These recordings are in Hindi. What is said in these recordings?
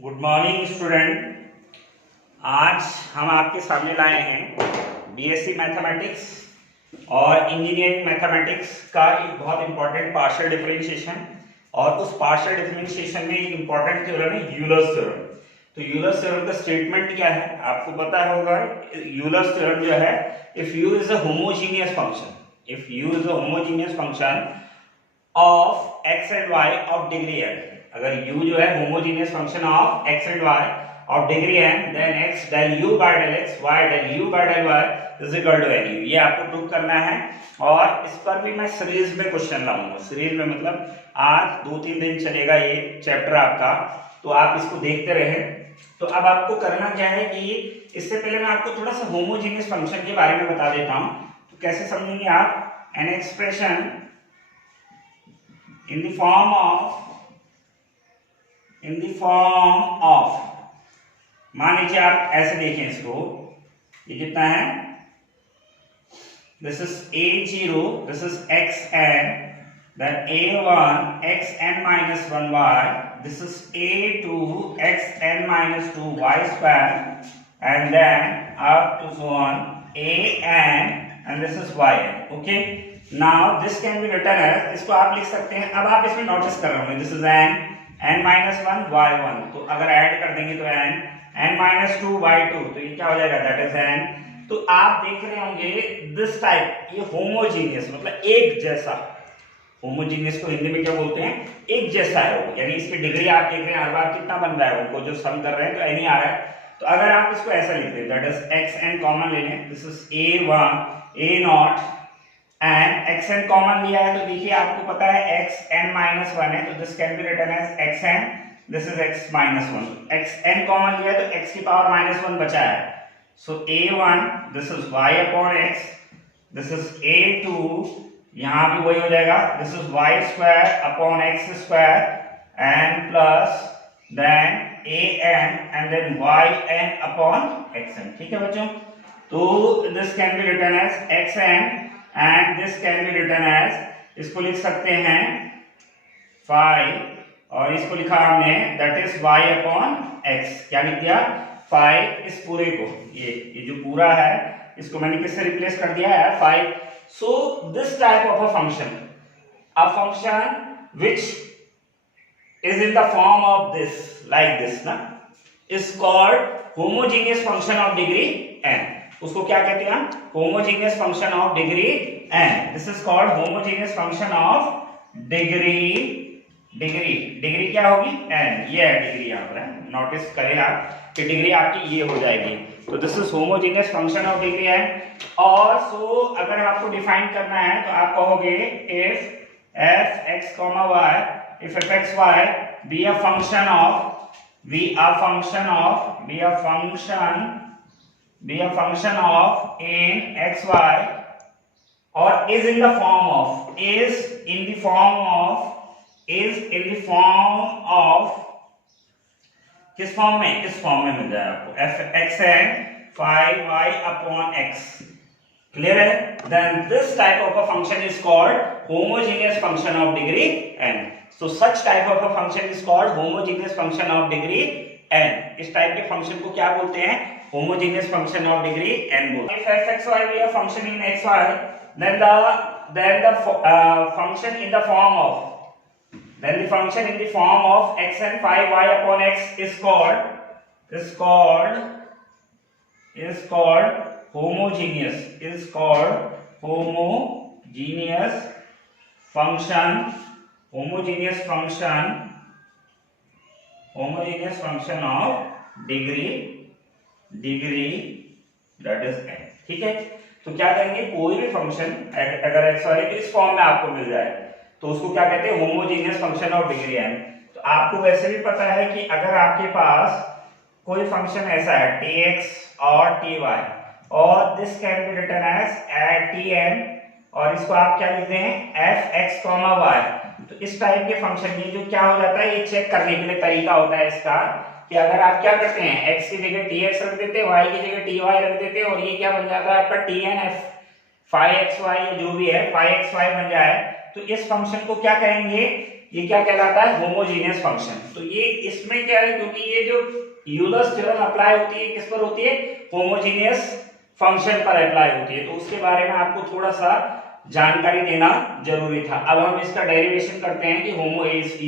Good morning student. आज हम आपके सामने लाए हैं बीएससी मैथमेटिक्स और इंजीनियरिंग मैथमेटिक्स का एक बहुत इंपॉर्टेंट पार्शियल डिफरेंशिएशन। और उस पार्शियल डिफरेंशिएशन में एक इंपॉर्टेंट थ्योरम है यूलर्स थ्योरम। तो यूलर्स थ्योरम का स्टेटमेंट क्या है आपको पता होगा। यूलर्स थ्योरम जो है, if U is a homogeneous function, if U is a homogeneous function of X and Y of degree n, अगर u जो है homogeneous function of x and y of degree n, then x del u by del x, y del u by del y is equal to nu। ये आपको प्रूव करना है और इस पर भी मैं सीरीज में क्वेश्चन लाऊंगा। सीरीज में मतलब आज 2-3 दिन चलेगा ये चैप्टर आपका, तो आप इसको देखते रहे। तो अब आपको करना क्या है कि इससे पहले मैं आपको थोड़ा सा होमोजेनियस फंक्शन के बारे में बता देता हूं। तो कैसे समझेंगे आप, an expression in the form of मान लीजिए आप ऐसे देखें इसको, ये कितना है, this is a0, this is xn, then a1 xn minus 1y, this is a2 xn minus 2y square, and then up to so on an, and this is yn। okay, now this can be written as, इसको आप लिख सकते हैं। अब आप इसमें नोटिस कर रहे होंगे, this is n minus 1 y1, तो अगर ऐड कर देंगे तो n minus 2 y2, तो ये क्या हो जाएगा, दैट इज n। तो आप देख रहे होंगे दिस टाइप, ये होमोजीनियस मतलब एक जैसा। होमोजीनियस को हिंदी में क्या बोलते हैं, एक जैसा है वो, यानी इसकी डिग्री आप देख रहे हैं हर बार कितना बन रहा है, उनको जो सम कर रहे हैं तो n ही आ रहा है। तो अगर आप इसको ऐसा लिखते हैं, दैट इज xn कॉमन ले लें, this is a1 a0 and xn common लिया है, तो देखिए आपको पता है xn minus 1 है, तो this can be written as xn, this is x minus 1। xn common लिया है तो x की पावर -1 बचा है, so a1 this is y upon x, this is a2, यहां भी वही हो जाएगा, this is y square upon x square and plus then an and then yn upon xn। ठीक है बच्चों, तो this can be written as xn and this can be written as, इसको लिख सकते हैं 5, और इसको लिखा हमने that is y upon x। क्या लिख दिया, 5 इस पूरे को, ये जो पूरा है इसको मैंने किससे रिप्लेस कर दिया है, 5। so this type of a function which is in the form of this, like this ना, is called homogeneous function of degree n। उसको क्या कहते हैं, homogeneous function of degree n। This is called homogeneous function of degree, degree क्या होगी, n। ये है डिग्री, यहाँ पर नोटिस करें आप कि डिग्री आपकी ये हो जाएगी। तो this is homogeneous function of degree n। और सो अगर आपको डिफाइन करना है तो आप कहोगे if f(x, y), if f(x, y) be a function of in xy, or is in the form of किस फॉर्म में, इस फॉर्म में मिल जाए आपको, fxn 5y upon x। Clear है, then this type of a function is called homogeneous function of degree n। so such type of a function is called homogeneous function of degree n। इस टाइप के फंक्शन को क्या बोलते हैं, homogeneous function of degree n बोलते हैं। if fxy be a function in xy, then the function in the form of xn 5y upon x is called homogeneous function of degree that is n। ठीक है, तो क्या करेंगे, कोई भी फंक्शन अगर x y इस फॉर्म में आपको मिल जाए तो उसको क्या कहते हैं, homogeneous function of degree n। तो आपको वैसे भी पता है कि अगर आपके पास कोई फंक्शन ऐसा है tx और ty, और this can be written as tn, और इसको आप क्या लिखते हैं fx, y। तो इस टाइप के फंक्शन ये जो क्या हो जाता है, ये चेक करने के लिए तरीका होता है इसका कि अगर आप क्या करते हैं, x की जगह tx रख देते हैं, y की जगह ty रख देते हैं, और ये क्या बन जाता है आपका tn 5xy, जो भी है 5xy बन जाए, तो इस फंक्शन को क्या कहेंगे, ये क्या कहलाता है, होमोजीनियस फंक्शन। तो ये इसमें क्या है, क्योंकि ये जो यूलर्स थ्योरम अप्लाई होती है किस पर होती है, होमोजीनियस फंक्शन पर अप्लाई होती है, तो उसके बारे में आपको थोड़ा सा जानकारी देना जरूरी था। अब हम इसका डेरिवेशन करते हैं कि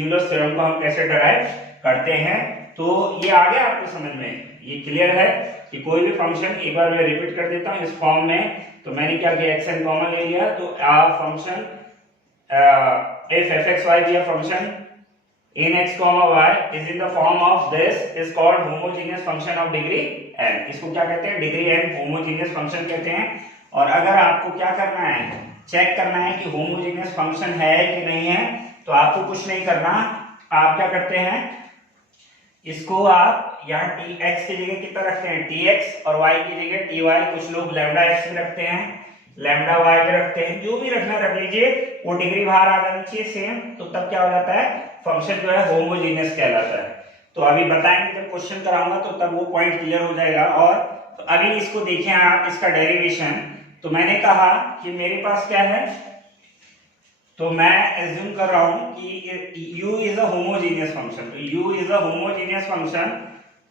यूलर्स थ्योरम को हम कैसे डराइव करते हैं। तो ये आ गया आपको समझ में, ये क्लियर है कि कोई भी फंक्शन, एक बार मैं रिपीट कर देता हूं इस फॉर्म में। तो मैंने क्या किया, एक्स एन कॉमन ले लिया, तो function if fxy be a function in x comma y is in the form of this is called homogeneous function of degree n। इसको क्या कहते हैं, डिग्री n होमोजेनियस फंक्शन कहते हैं। और अगर आपको क्या करना है, चेक करना है कि होमोजेनियस फंक्शन है कि नहीं है, तो आपको कुछ नहीं करना, आप क्या करते हैं, इसको आप यहाँ टी एक्स की जगह कितना रखते हैं, टी एक्स, और वाई की जगह टी वाई। कुछ लोग लैम्डा एक्स में रखते हैं, लैम्डा वाई पे रखते हैं, जो भी रखना रख लीजिए, वो डिग्री बाहर आ जानी चाहिए सेम। तो तब क्या हो जाता है, फंक्शन जो है होमोजेनियस कहलाता है। तो अभी बताएंगे, जब क्वेश्चन कराऊंगा तो तब वो पॉइंट क्लियर हो जाएगा। और तो अभी इसको देखें आप, इसका डेरिवेशन। तो मैंने कहा कि मेरे पास क्या है, तो मैं एज्यूम कर रहा हूं कि u is a homogeneous function. तो u is a homogeneous function,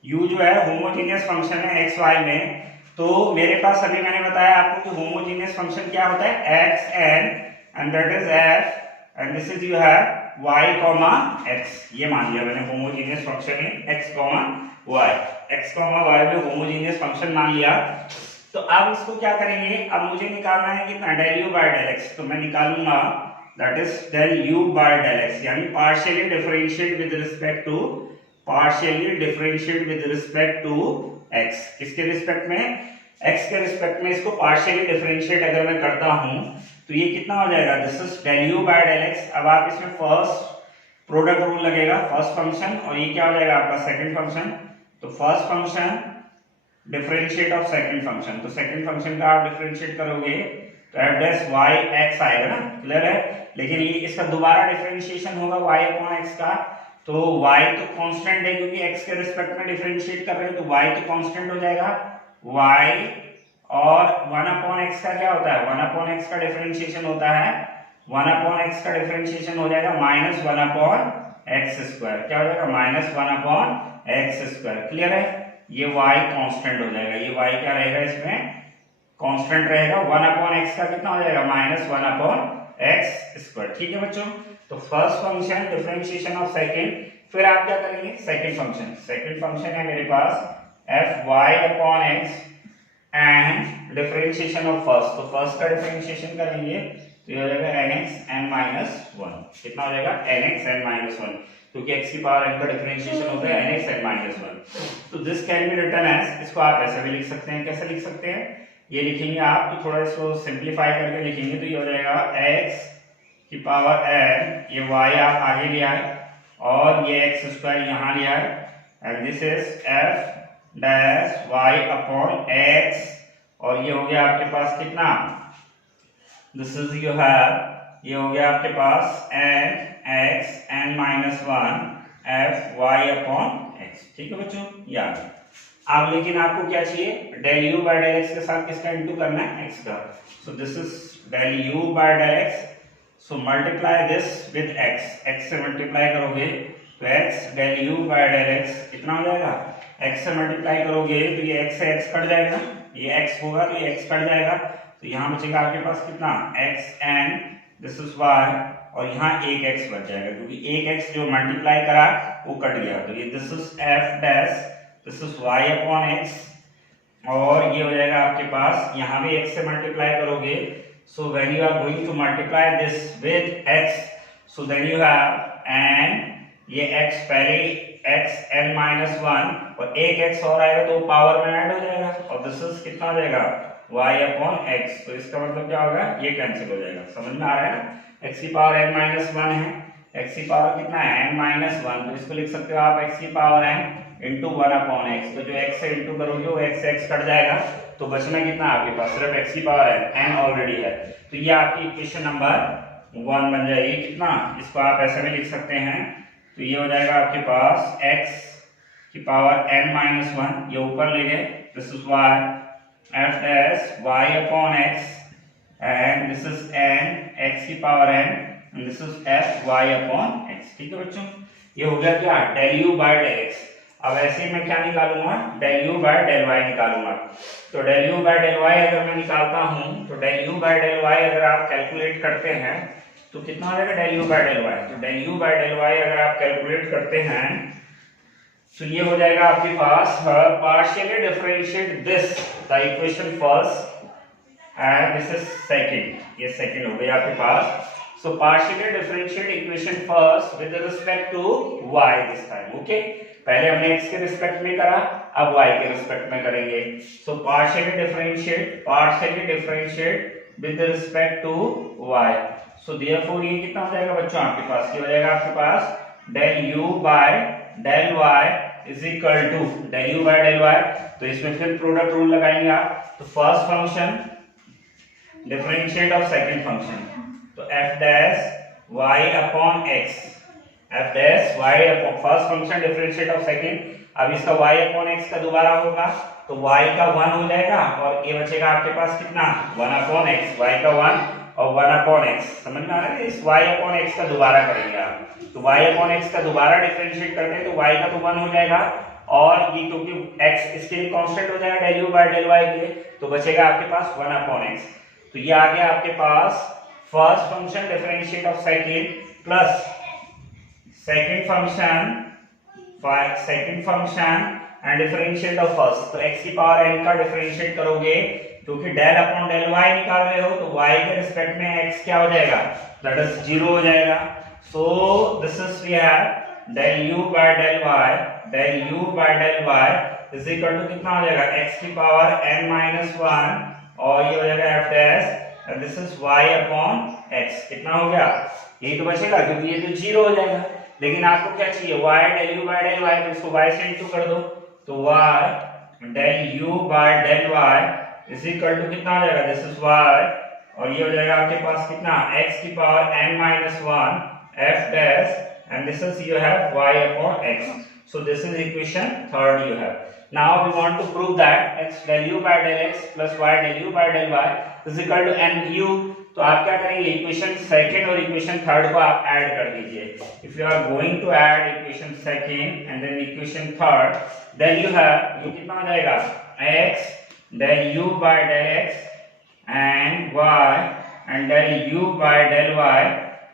u जो है होमोजेनियस फंक्शन है एक्स वाई में। तो मेरे पास अभी मैंने बताया आपको कि होमोजेनियस फंक्शन क्या होता है, X N and that is F and this is you have Y comma X. ये मान लिया मैंने होमोजेनियस फंक्शन है X comma Y, X comma Y में होमोजेनियस फंक्शन मान लिया। तो अब इसको क्या करेंगे, अब मुझे निकालना है कितना, del you by del X. तो मैं निकालूंगा that is del u by del x, यानी partially differentiate with respect to, partially differentiate with respect to x। किसके रिस्पेक्ट में, x के रिस्पेक्ट में इसको partially differentiate अगर मैं करता हूं तो ये कितना हो जाएगा, this is del u by del x। अब आप इसमें फर्स्ट प्रोडक्ट रूल लगेगा, फर्स्ट फंक्शन, और ये क्या हो जाएगा आपका सेकंड फंक्शन। तो first function differentiate of second function, तो सेकंड फंक्शन का आप डिफरेंशिएट करोगे तो एफ डैश वाई एक्स आएगा ना, क्लियर है। लेकिन ये इसका दोबारा डिफरेंशिएशन होगा y अपॉन x का। तो y तो कांस्टेंट है, क्योंकि x के रिस्पेक्ट में डिफरेंशिएट कर रहे हैं, तो y तो कांस्टेंट हो जाएगा y, और 1 अपॉन x का क्या होता है, 1 अपॉन x का डिफरेंशिएशन होता है, 1 अपॉन x का डिफरेंशिएशन हो जाएगा माइनस 1 अपॉन x स्क्वायर। क्या हो जाएगा, minus 1 upon x square, clear है। ये y कांस्टेंट हो जाएगा, ये y क्या रहेगा, इसमें कांस्टेंट रहेगा। 1 अपॉन x का कितना हो जाएगा, माइनस 1 अपॉन एक्स स्क्वायर, ठीक है बच्चों। तो first function differentiation of second, फिर आप क्या करेंगे, सेकंड फंक्शन, सेकंड फंक्शन है मेरे पास F Y upon X and differentiation of first. तो फर्स्ट का डिफरेंशिएशन करेंगे तो ये हो जाएगा N X N minus one. कितना हो जाएगा, N X N minus one, क्योंकि एक्स की पावर एन का डिफरेंशिएशन होता है N X N minus one. तो this can be written as, इसको आप ऐसे भी लिख सकते हैं, कैसे लिख सकते हैं, ये लिखेंगे आप, तो थोड़ा इसको सिंप्लीफाई करके लिखेंगे तो ये हो जाएगा x की पावर n, ये y आप आगे लिया है, और ये x स्क्वायर यहाँ लिया है, and this is f dash y upon x, और ये हो गया आपके पास कितना, दिस इज यू हैव, ये हो गया आपके पास n x n minus one f y upon x, ठीक है बच्चों, याद। अब लेकिन आपको क्या चाहिए, del you by del x के साथ किसका इंटू करना है, एक्स का। So this is del you by del x, so multiply this with x, x से मल्टीप्लाई करोगे तो x del you by del x कितना हो जाएगा, एक्स से मल्टीप्लाई करोगे तो ये एक्स से एक्स कट जाएगा, ये एक्स होगा तो ये एक्स कट जाएगा, तो यहाँ बचेगा आपके पास कितना, x n, this is y, और यहाँ एक एक्स बच जाएगा, क्योंकि एक एक्स जो मल्टीप्लाई करा वो कट गया, तो ये this is F dash, this is y upon x, और ये हो जाएगा आपके पास, यहाँ भी x से मल्टीप्लाई करोगे, so when you are going to multiply this with x, so then you have n, ये x पहले x n माइनस वन, और एक x और आएगा तो पावर में ऐड हो जाएगा, और दिस इज कितना हो जाएगा, y अपॉन x। तो इसका मतलब क्या होगा, ये कैंसिल हो जाएगा, समझ में आ रहा है ना, x की पावर n माइनस वन है, x की पावर कितना है, n माइनस वन, तो इसको लिख सकते हो आप x की power n into 1 upon x. तो जो x से इंटू करोगे वो x से x कट जाएगा, तो बचना कितना आपके पास, सिर्फ x की पावर n ऑलरेडी है, तो ये आपकी इक्वेशन नंबर 1 बन जाएगी। कितना, इसको आप ऐसे भी लिख सकते हैं, तो ये हो जाएगा आपके पास x की पावर n माइनस वन, ये ऊपर ले गए, this is y f dash y upon x, and this is n x की power n, and this is f Y upon x. ठीक है बच्चों, ये हो गया क्या, del you by del x. अब ऐसे मैं क्या निकालूंगा, del you by del y निकालूंगा। तो del you by del Y अगर मैं निकालता हूं तो del you by del Y अगर आप कैलकुलेट करते हैं तो कितना आ जाएगा del you by del Y. तो del you by del Y अगर आप कैलकुलेट करते हैं तो ये हो जाएगा आपके पास partially differentiate this the equation first and this is second, ये सेकंड हो गया आपके पास। So partially differentiate equation first with respect to y this time. Okay, पहले हमने x के रिस्पेक्ट में करा, अब y के रिस्पेक्ट में करेंगे। So partially differentiate with respect to y। So therefore ये कितना हो जाएगा बच्चों आपके पास, ये हो जाएगा आपके पास del u by del y is equal to del u by del y। तो इसमें फिर प्रोडक्ट रूल लगाएंगे आप। तो first function differentiate of second function, तो f dash y upon x, f dash y upon first function differentiate of second. अब इसका y अपॉन x का दोबारा होगा तो y का 1 हो जाएगा और ये बचेगा आपके पास कितना 1 अपॉन x, y का 1 और 1 अपॉन x। समझ में आ रहा है, इस y अपॉन x का दोबारा करेंगे आप। तो y अपॉन x का दोबारा डिफरेंशिएट करते हैं तो y का तो 1 हो जाएगा और ये क्योंकि x इसके लिए कांस्टेंट हो जाएगा del u by del y के लिए, तो बचेगा आपके पास 1 अपॉन x। तो ये आ गया आपके पास first function differentiate of second plus second function and differentiate of first. तो x की पावर n का डिफरेंशिएट करोगे क्योंकि डेल अपॉन डेल y निकाल रहे हो तो y के रिस्पेक्ट में x क्या हो जाएगा, दैट इज 0 हो जाएगा। So this is we have del u by del y is equal to कितना हो जाएगा x की पावर n माइनस 1 और ये हो जाएगा f dash and this is y upon x। कितना हो गया, यही तो बचेगा क्योंकि ये तो 0 हो जाएगा। लेकिन आपको क्या चाहिए, y del u by del y, तो इसको y से इंटू कर दो तो y del u by del y is equal to कितना हो जाएगा, दिस इज y और ये हो जाएगा आपके पास कितना x की power n minus 1 f dash and this is you have y upon x। So this is equation third you have। Now we want to prove that x del u by del x plus y del u by del y is equal to n u। तो आप क्या करेंगे, इक्वेशन सेकंड और इक्वेशन थर्ड को आप ऐड कर दीजिए। If you are going to add equation second and then equation third, then you have, ये कितना हो जाएगा x del u by del x and y and del u by del y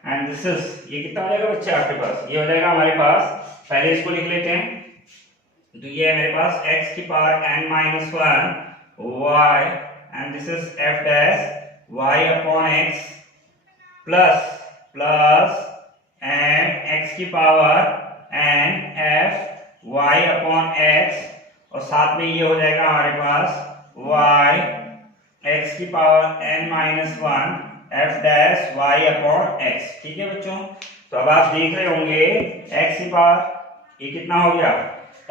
and this is, ये कितना हो जाएगा बच्चे आपके पास, ये हो जाएगा हमारे पास, पहले इसको लिख लेते हैं। तो ये है मेरे पास x की power n minus 1 y and this is f dash y upon x plus and x की power n f y upon x और साथ में ये हो जाएगा हमारे पास y x की power n minus 1 f dash y upon x। ठीक है बच्चों, तो अब आप देख रहे होंगे x की पावर ये कितना हो गया,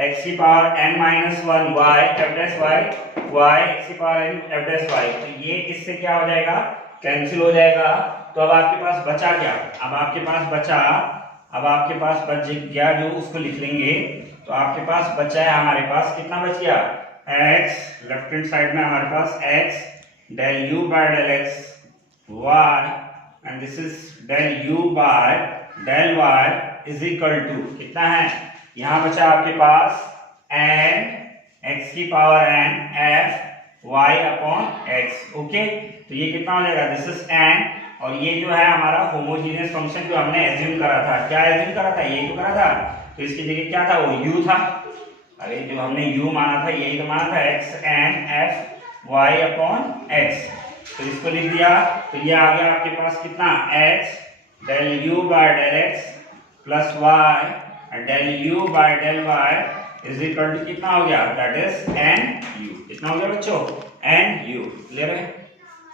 x की power n minus 1 y f dash y x की power n f dash y। तो ये इससे क्या हो जाएगा, कैंसिल हो जाएगा। तो अब आपके पास बचा क्या, अब आपके पास बच गया जो उसको लिख लेंगे। तो आपके पास बचा है हमारे पास कितना बच गया, x लेफ्ट हैंड साइड में हमारे पास x del u by del x y and this is del u by del y is equal to कितना है, यहाँ बचा आपके पास n x की power n f y upon x। Okay, तो ये कितना हो जाएगा, दिस इज n और ये जो है हमारा होमोजेनियस फंक्शन जो हमने एज्यूम करा था, क्या एज्यूम करा था, यही तो करा था। तो इसकी जगह क्या था, वो u था। अरे जो हमने u माना था यही तो माना था, x n f y upon x। तो इसको लिख दिया तो ये आ गया आपके पास कितना, x del u by del x plus y del u by del y is equal to कितना हो गया, दैट इज n u। कितना हो गया बच्चों, n u। क्लियर है।